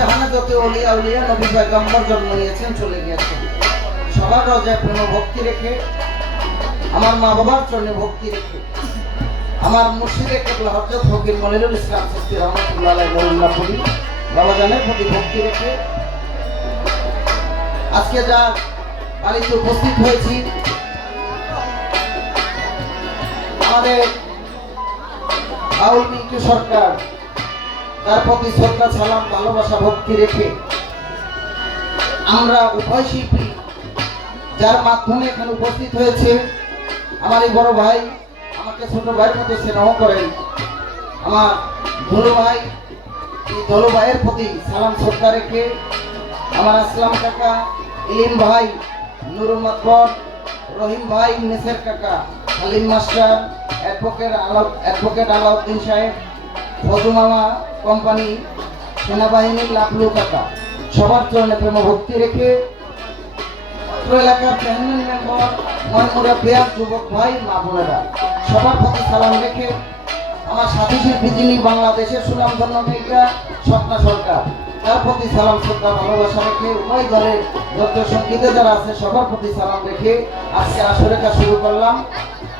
জাহানে যত অলিয়া উলিয়া নবী পয়গম্বর জন্ম নিয়েছেন, চলে গিয়েছেন। সবার রজায় প্রেম ভক্তি রেখে, আমার মা বাবার চরণে ভক্তি রেখে, আমার মুর্শিদে কেবলা হজরত ফকির মনিরুল ইসলাম সস্তি রহমতুল্লাহ আলাই মরুল্লাহপুরি বাবা জানের প্রতি ভক্তি রেখে, আজকে যা বাড়িতে উপস্থিত হয়েছি, আমাদের বাউল মিন্টু সরকার তার প্রতি শ্রদ্ধা, সালাম, ভালোবাসা, ভক্তি রেখে আমরা উভয় শিল্পী যার মাধ্যমে এখানে উপস্থিত হয়েছে, আমার এই বড় ভাই, আমাকে ছোট ভাইয়ের মতো স্নেহ করেন, আমার ধলু ভাই, এই ধলু ভাইয়ের প্রতি সালাম, শ্রদ্ধা রেখে আমার আসলাম কাকা ইলিম ভাই, নুরুল মাতবর, রহিম ভাই, নেসের কাকা, হালিম মাস্টার, অ্যাডভোকেট আলা অ্যাডভোকেট আলাউদ্দিন সাহেব ফজু মামা কোম্পানি সেনাবাহিনীর লাভলু কাকা সবার চরণে প্রেম ভক্তি রেখে এলাকার চেয়ারম্যান মেম্বার যুবক ভাই, মা বোনেরা, সবার প্রতি সালাম রেখে আমার সাথী স্বপ্না সরকার, তার প্রতি সালাম, শ্রদ্ধা, ভালোবাসা রেখে উভয় দলের সঙ্গীতে যারা আছে, সবার প্রতি সালাম রেখে আজকে আসরে কাজ শুরু করলাম।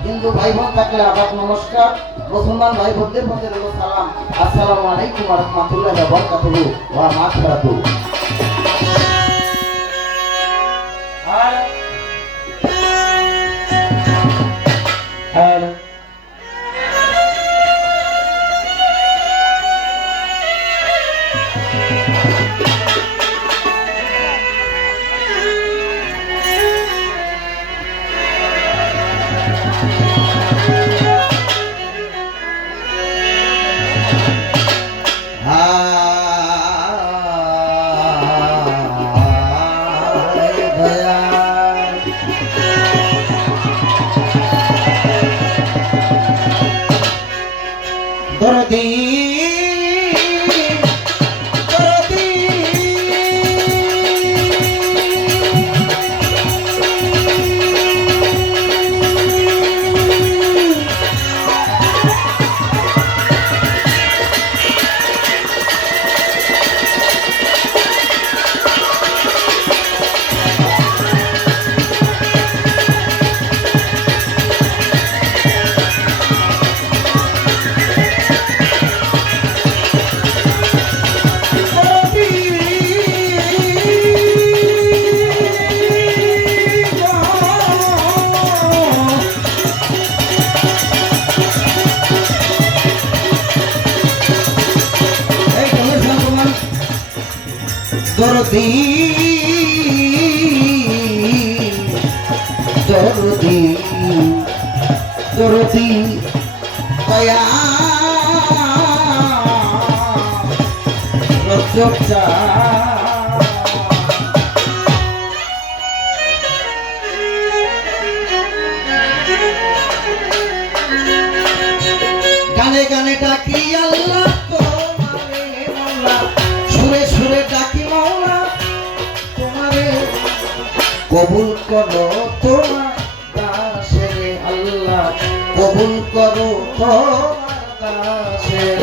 হিন্দু ভাই বোন থাকলে আবার নমস্কার মুসলমান ভাই বোনদের মধ্যে রইল সালাম আসসালামু আলাইকুম ওয়া রাহমাতুল্লাহি ওয়া বারাকাতুহু Hello. দয়া দরদি দরদি দরদি দরদি দয়া। রজবজা গানে গানে ডাকি কবুল করো তোমার দাসের আল্লাহ। কবুল করো তোমার দাসের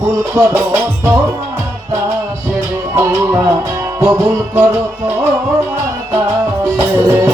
কবুল করো তোমার দাসের আল্লাহ। কবুল করো তোমার দাসের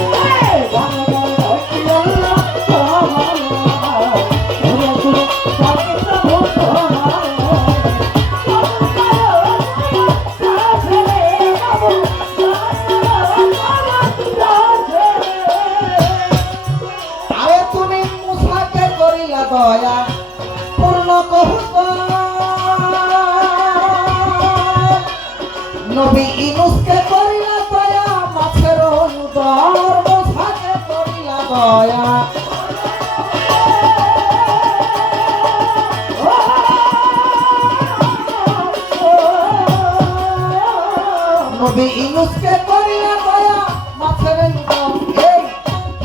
নবী ইনুসকে করিলা দয়া মাছের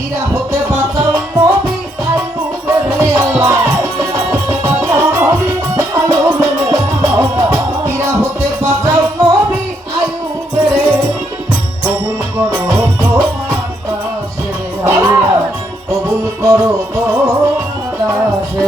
ইরা হতে বাঁচাও নবী আল্লাহ। ইরা হতে বাঁচাও নবী কবুল করো তোমার করো তোমার কাছে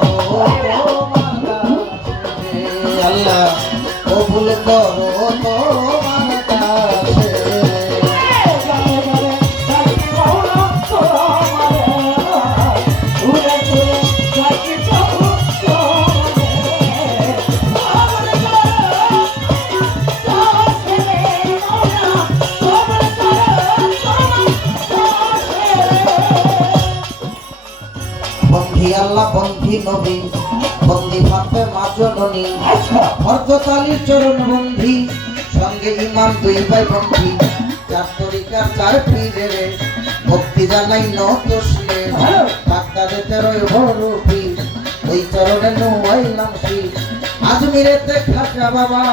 আল্লাহ কবুল করো তোমার কাছে। বন্ধি আল্লাহ বন্ধি নবী বন্দি ফাতে মাজননী হরতালির চরণ বন্ধি, সঙ্গে ইমাম দুই ভাই বন্ধি। চার তরিকার চার পীরে রে ভক্তি জানাই নত শিরে। বাগদাদে তেরোই ভরুপি ওই চরণে নুয়াইলাম শি আজমিরেতে খাজা বাবা,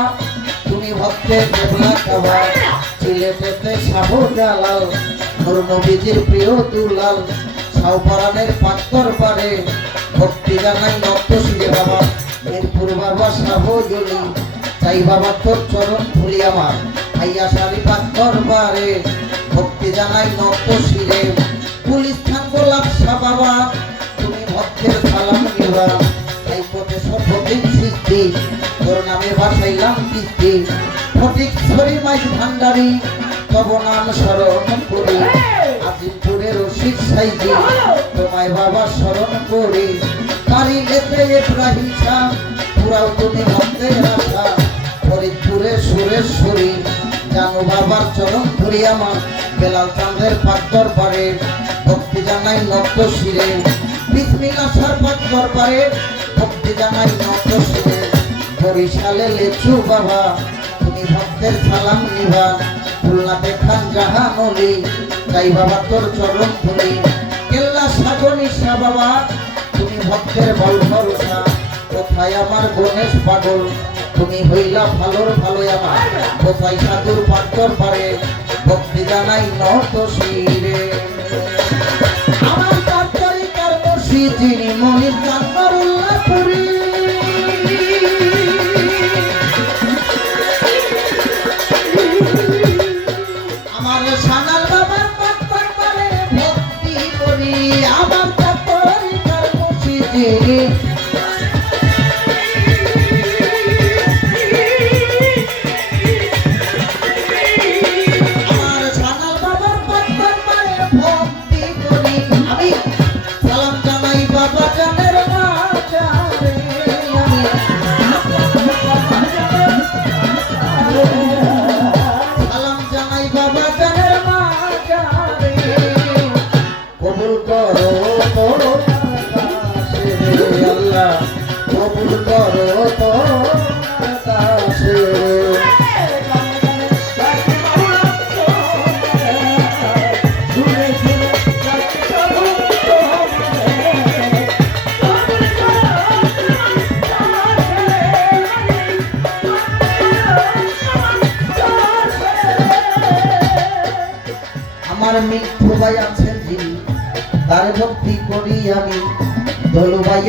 তুমি ভক্তের দেবলা খাবা সিলেটেতে সাবু জালাল নবীজির প্রিয় দুলাল। সাউপারানের পাত্তর পারে ভক্তি জানাই নত শিরে বাবা। মিরপুর বাবা সাহু জলি। চাই বাবা তোর চরণ ধুলি আমার। ভাইয়া শাড়ি পাত্তর পারে ভক্তি জানাই নত শিরে পুলিশ থান গোলাপ শাহ বাবা। তুমি ভক্তের সালাম নিবা। তাই পথে সর্বদিন সৃষ্টি তোর নামে ভাসাইলাম কিস্তি ফটিক ছড়ি মাইক ভান্ডারি। তব নাম স্মরণ করি। আজিমপুরের রশিদ সাইজি তোমায় বাবা স্মরণ করি পারি এতে এব্রাহিম শাহ পুরাও তুমি ভক্তের আশা ফরিদপুরে সুরেশ্বরী জানো বাবার চরণ ধরি আমার, বেলাল চাঁদের পাত্তর পারে ভক্তি জানাই নত শিরে। বিসমিল্লা সার পাত্তর পারে ভক্তি জানাই নত শিরে। বরিশালে লেচু বাবা, তুমি ভক্তের সালাম নিবা। খুলনাতে খান জাহান তাই বাবা তোর চরণ ধরি, কেল্লা সাগনিসা বাবা, তুমি ভক্তের বল ভরসা, কোথায় আমার গণেশ পাগল? তুমি হইলা ভালোর ভালো আমার, কোথায় সাধুর পাত্তর পারে ভক্তি জানাই নত শিরে। আমার তাত্তরিকার মসজিদ যিনি মনির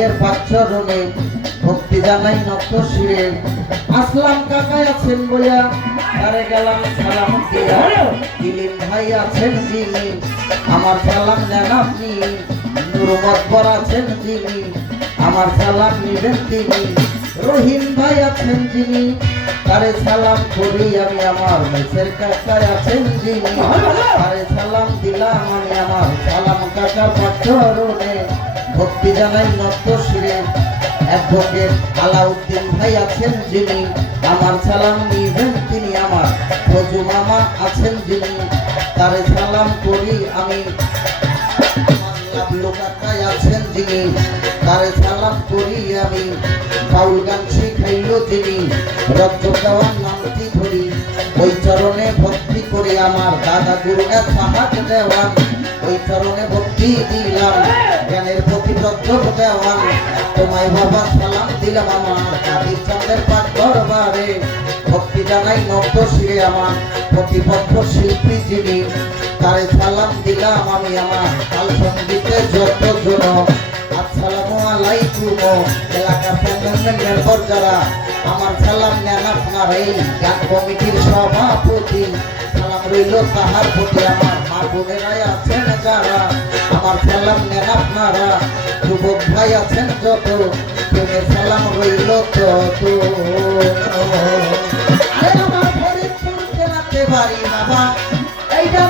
ভাইয়ের পাচরণে ভক্তি জানাই নত শিরে। আসলাম কাকাই আছেন বইয়া তারে গেলাম সালাম দিয়া। দিলীপ ভাই আছেন যিনি আমার সালাম নেন আপনি। নুর মকবর আছেন যিনি আমার সালাম নিবেন তিনি। রহিম ভাই আছেন যিনি তারে সালাম করি আমি আমার মেসের কাকায় আছেন যিনি। তারে সালাম দিলাম আমি আমার সালাম কাকার পাচরণে ভক্তি জানাই নত শিরে। অ্যাডভোকেট আলাউদ্দিন ভাই আছেন যিনি, আমার সালাম নিবেন তিনি আমার। মামা আছেন যিনি, তারে সালাম করি আমি। আছেন যিনি সালাম করি আমি। বাউল গান শিখাইল নামটি ধরি। ওই চরণে ভক্তি করে আমার, দাদা গুরু এক সাহায্য দেওয়ান। ওই চরণে ভক্তি দিলাম, জ্ঞানের প্রদ্রব দেওয়ান তোমায় বাবা সালাম দিলাম আমার ভক্তি জানাই নব্য শিরে শিল্পী যিনি, তারে সালাম দিলাম আমি আমার কাল সঙ্গীতে যত জন আসসালামু আলাইকুম, এলাকার প্যান্ডেলের পর যারা, আমার সালাম নেন আপনার এই গান কমিটির সভাপতি। সালাম রইল তাহার প্রতি, আমার মা বোনেরাই আছেন যারা। আমার সালাম নেন আপনারা যুবক ভাই আছেন যত তুমি সালাম রইল তত আমার ফরিদপুর চেনাতে পারি না বা এইটা